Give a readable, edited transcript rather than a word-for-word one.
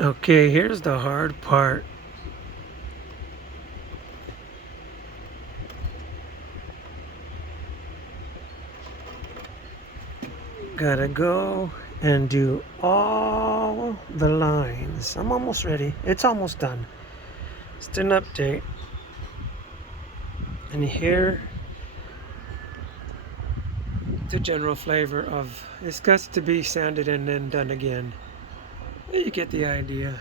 Okay, here's the hard part. Gotta go and do all the lines. I'm almost ready. It's almost done. Just an update. And here, the general flavor of it's got to be sanded and then done again. You get the idea.